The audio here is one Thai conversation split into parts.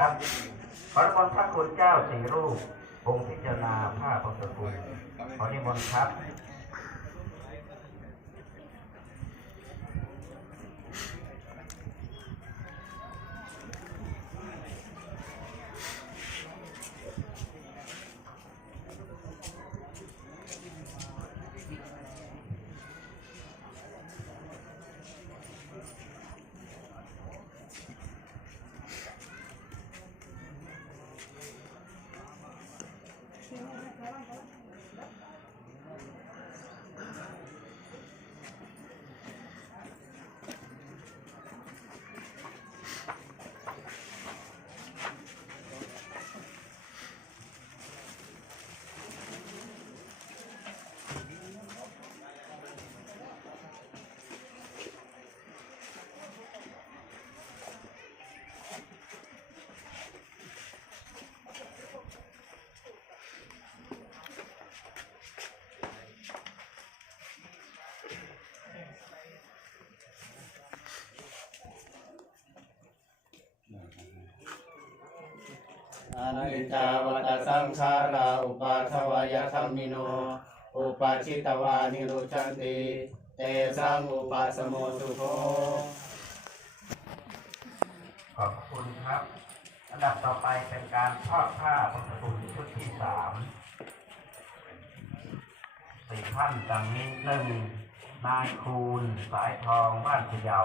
ครับขอนิมนต์พระคุณเจ้าสี่รูปองค์พิจารณาผ้าพระสกุลขอนิมนต์ครับ นิจาวตสังขาราอุปาทวายคัมมิโน อุปาชิตวานิรุชันติเตสังอุปาสโมสุโภขอบคุณครับอันดับต่อไปเป็นการทอดผ้าประสกุลชุดที่สามสี่ท่านดังนี้หนึ่งนายคูณสายทองบ้านพะเยา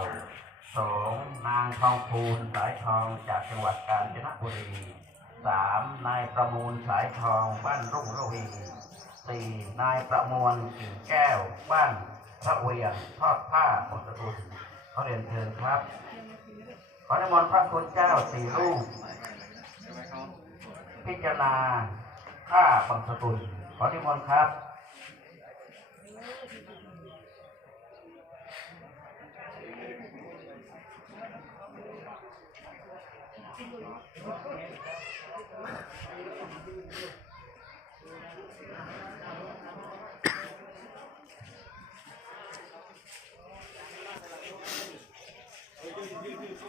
สองนางทองคูณสายทองจากจังหวัดกาญจนบุรี สามนายประมูลสายทองบ้านรุ่งระวีสี่นายประมวลกิ่งแก้ว บ้านพระเวียงทอดผ้าประสกุลเขาเรียนเชิญครับ ขอนิมนต์พระคุณเจ้าสี่รูปพิจารณาค่าบังสกุลขอนิมนต์ครับ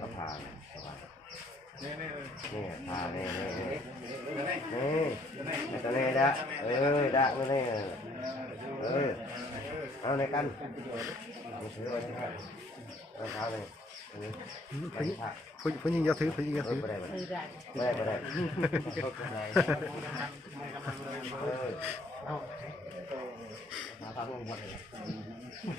ก็ผ่านนี่ผ่านนี่นี่นี่ นี่ตัวนี้ดะเออดะไม่ได้เออเอาในกันนี่ถือไว้ที่ข้างรองเท้าเลยอันนี้ไปที่ผ้า ผู้ผู้หญิงอย่าถือผู้หญิงอย่า เอ ถื อ อ ไม่ได้ไม่ได้ไม่ได้เออมาฟังหมดเลย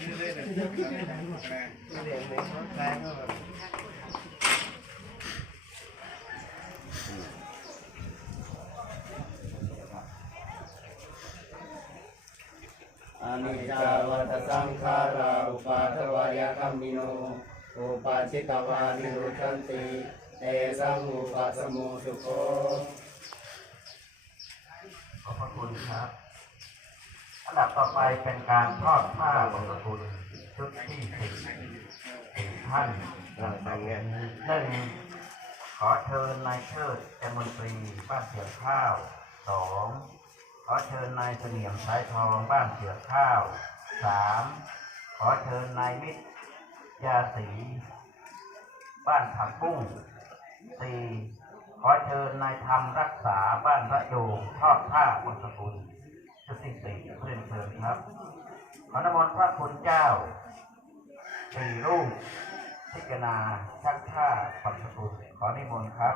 อ นิจจาวัตสังขาราอุปาทวายคัมมิโนอุปาชิตวานิรุชันติเตสังอุปาสโมสุโภขอบพระคุณครับอันดับต่อไปเป็นการทอดผ้าบังสกุลชุดที่สี่สี่ท่านเราทำไงหนึ่งขอเชิญนายเชิดแอมนตรีบ้านเสือข้าวสอง ขอเชิญนายเสนียมสายทองบ้านเสือข้าวสามขอเชิญนายมิตรยาสีบ้านผักกุ้งสี่ขอเชิญนายธรรมรักษาบ้านระโยงทอดผ้าบนสกุลชุดที่สี่เรียนเชิญครับขอนมนพระคุณเจ้าสี่รูปพิจารณาชักผ้าปัสสกุลขอนิมนต์ครับ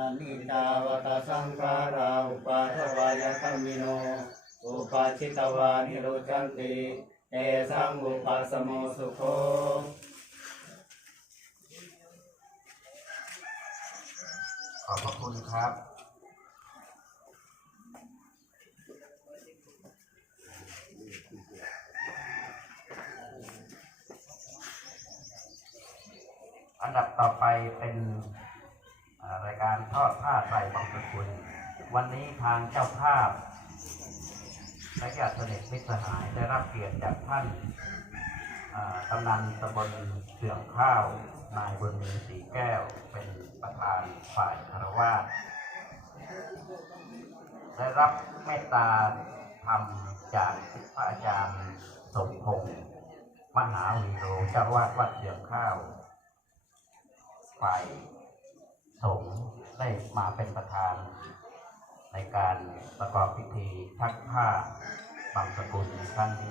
อนิจาวตสังขาราอุปาทวายธรรมิโนอุปาชิตวานิโรจันติเอสังอุปัสสโมสุโคขอบพระคุณครับอันดับต่อไปเป็น การทอดผ้าไตรบังสกุลวันนี้ทางเจ้าภาพและญาติสนิทมิตรสหายได้รับเกียรติจากท่านอ่ากำนันตำบลเสื่องข้าว นายบุญมีสีแก้ว เป็นประธานฝ่ายคารวาสได้รับเมตตาธรรมจากพระอาจารย์สมพงษ์มหาวีโรเจ้าวาดวัดเสื่องข้าวฝ่าย สงฆ์ได้มาเป็นประธาน ในการประกอบพิธีทักผ้าบางสกุลครั้งนี้